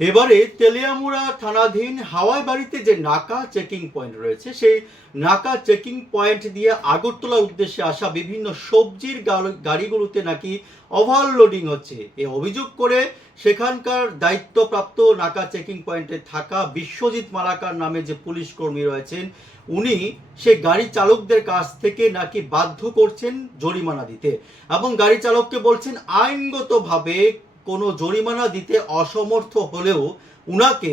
এবারে তেলিয়ামুড়া থানাধীন হাওয়াই বাড়িতে যে নাকা চেকিং পয়েন্ট রয়েছে, সেই নাকা চেকিং পয়েন্ট দিয়ে আগরতলার উদ্দেশ্যে আসা বিভিন্ন সবজির গাড়িগুলোতে নাকি ওভারলোডিং হচ্ছে। এ অভিযোগ করে সেখানকার দায়িত্বপ্রাপ্ত নাকা চেকিং পয়েন্টে থাকা বিশ্বজিৎ মালাকার নামে যে পুলিশ কর্মী রয়েছেন, উনি সে গাড়ি চালকদের কাছ থেকে নাকি বাধ্য করছেন জরিমানা দিতে এবং গাড়ি চালককে বলছেন আইনগতভাবে কোনো জরিমানা দিতে অসমর্থ হলেও উনাকে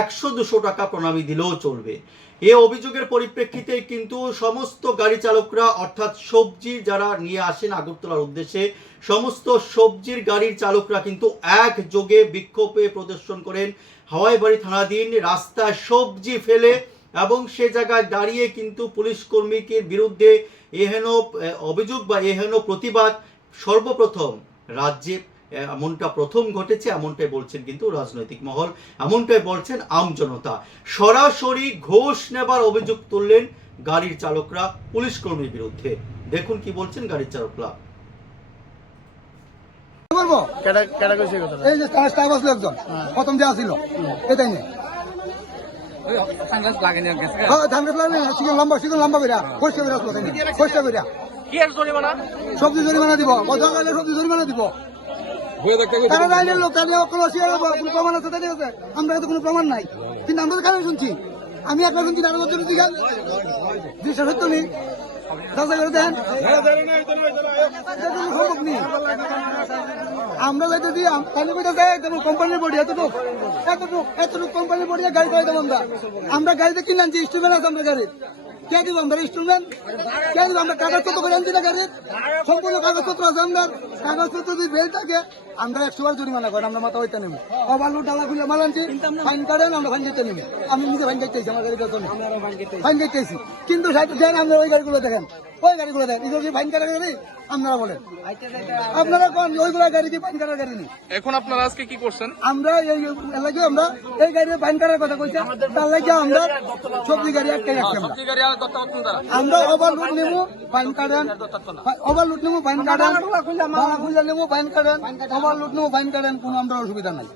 একশো দুশো টাকা প্রণামী দিলেও চলবে। এ অভিযোগের পরিপ্রেক্ষিতে কিন্তু সমস্ত গাড়ি চালকরা, অর্থাৎ সবজি যারা নিয়ে আসেন আগরতলার উদ্দেশ্যে, সমস্ত সবজির গাড়ির চালকরা কিন্তু একযোগে বিক্ষোভে প্রদর্শন করেন। হাওয়াইবাড়ি থানাধীন রাস্তায় সবজি ফেলে এবং সে জায়গায় দাঁড়িয়ে কিন্তু পুলিশ কর্মীকে বিরুদ্ধে এহেন অভিযোগ বা এহেন প্রতিবাদ সর্বপ্রথম রাজ্যে এমনটা প্রথম ঘটেছে এমনটাই বলছেন কিন্তু রাজনৈতিক মহল এমনটাই বলছেন আমজনতা সরাসরি ঘোষ নেবার অভিযোগ তুললেন গাড়ির চালকরা পুলিশ কর্মীর বিরুদ্ধে। দেখুন কি বলছেন গাড়ির চালকরা। এই যে স্টাফ আসলো একজন। প্রথম এটাই নিয়ে। হ্যাঁ লম্বা লম্বা সবজি জরিমানা দিব। সবজি জরিমানা দিব। তারা গাইলে লোক তাদের কোনো কোনো প্রমাণ আছে তাদের কাছে আমরা কাছে কোনো প্রমাণ নাই। কিন্তু আমরা তো খারাপ শুনছি। আমি একবার শুনছি তারা বছর দিঘা দৃশ্য সত্য নেই। যাচাই করে দেন সম্ভব নেই আমরা যাইতে দিই তাহলে কইতে যাই যেমন কোম্পানির বডি এতটুক। এতটুক এতটুক কোম্পানির বডি গাড়ি চালাই দেবো আমরা। আমরা গাড়িতে কিনে আনছি ইনস্টলমেন্ট আছে আমরা গাড়ির। কে দিব আমরা ইনস্টলমেন্ট কে দিব আমরা কাগজপত্র করে আনছি না গাড়ির? সম্পূর্ণ কাগজপত্র আছে আমরা। কাগজপত্র যদি বেল থাকে আমরা একশো বার জরিমানা করেন আমরা মাথা হইতে নেব। ওভারলোড ডালা খুলে মাল আনছি ফাইন কাটেন আমরা ফাইন নেব। আমি নিজে ফাইন কাটতেছি আমার গাড়ি জন্য ফাইন কাটতেছি। কিন্তু আমরা ওই গাড়িগুলো দেখেন ওই গাড়িগুলো দেখেন এগুলো কি ফাইন কাটার গাড়ি? আপনারা বলেন। আপনারা কোন ওইগুলো গাড়ি কি ফাইন কাটার গাড়ি নেই এখন আপনারা আজকে কি করছেন? আমরা এই এলাকে আমরা এই গাড়ির ফাইন কাটার কথা কইছি। তার লাগে আমরা সবজি গাড়ি রাখছি আমরা। গাড়ি আর কত কত তারা আমরা ওভারলোড নেব ফাইন কাটেন। ওভারলোড নেব ফাইন কাটেন। নেব ফাইন কাটেন। ওভারলোড নেব ফাইন কাটেন। কোনো আমরা অসুবিধা নাই।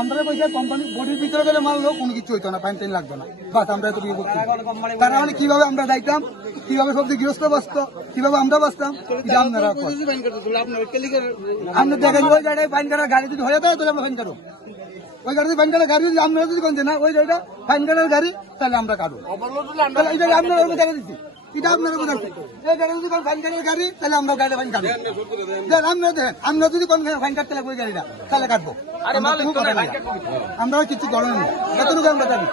আমরা পয়সা কোম্পানি বডির ভিতরে গেলে মারলো কোনো কিছু হইতো না ফাইন টাইন লাগতো না। বাস আমরা এত বিয়ে করছি। তার মানে কীভাবে আমরা যাইতাম? কীভাবে সবজি গৃহস্থ বাঁচত কীভাবে আমরা বাঁচতাম আপনারা। আপনি দেখেন ওই গাড়ি ফাইন কাটার গাড়ি যদি হয়ে যায় তাহলে আমরা ফাইন কাটো ওই গাড়ি ফাইন কাটার গাড়ি যদি আপনারা যদি কোনছে না ওই গাড়িটা ফাইন কাটার গাড়ি তাহলে আমরা কাটবো। তাহলে এই গাড়ি আপনারা ওই টাকা দিচ্ছি। এটা আপনারা বোঝাচ্ছি এই গাড়ি যদি কোন ফাইন কাটার গাড়ি তাহলে আমরা গাড়ি ফাইন কাটবো। দেন আপনারা দেখেন আমরা যদি কোন ফাইন কাটতে লাগবে ওই গাড়িটা তাহলে কাটবো। আমরা কিছু করেন না। এতটুকু আমরা জানি।